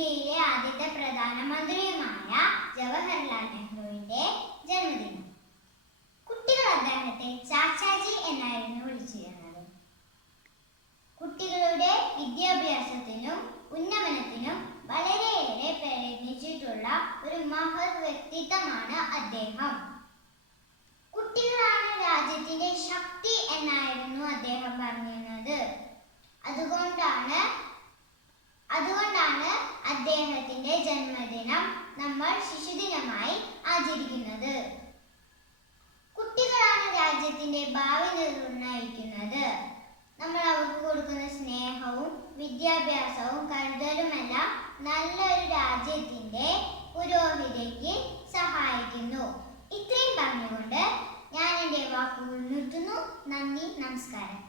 ഇന്ത്യയിലെ ആദ്യത്തെ പ്രധാനമന്ത്രിയുമായ ജവഹർലാൽ നെഹ്റുവിന്റെ ജന്മദിനം. കുട്ടികൾ അദ്ദേഹത്തെ ചാച്ചാജി എന്നായിരുന്നു വിളിച്ചിരുന്നത്. കുട്ടികളുടെ വിദ്യാഭ്യാസത്തിനും ഉന്നമനത്തിനും വളരെയേറെ പ്രയത്നിച്ചിട്ടുള്ള ഒരു മഹത് വ്യക്തിത്വമാണ് അദ്ദേഹം. കുട്ടികളാണ് രാജ്യത്തിന്റെ ശക്തി എന്നായിരുന്നു അദ്ദേഹം പറഞ്ഞിരുന്നത്. അതുകൊണ്ടാണ് അദ്ദേഹത്തിന്റെ ജന്മദിനം നമ്മൾ ശിശുദിനമായി ആചരിക്കുന്നത്. കുട്ടികളാണ് രാജ്യത്തിന്റെ ഭാവി നിർണ്ണയിക്കുന്നത്. നമ്മൾ അവർക്ക് കൊടുക്കുന്ന സ്നേഹവും വിദ്യാഭ്യാസവും കരുതലുമെല്ലാം നല്ലൊരു രാജ്യത്തിന്റെ പുരോഗതിക്ക് സഹായിക്കുന്നു. ഇത്രയും പറഞ്ഞുകൊണ്ട് ഞാൻ എൻ്റെ വാക്കുകൾ നിർത്തുന്നു. നന്ദി, നമസ്കാരം.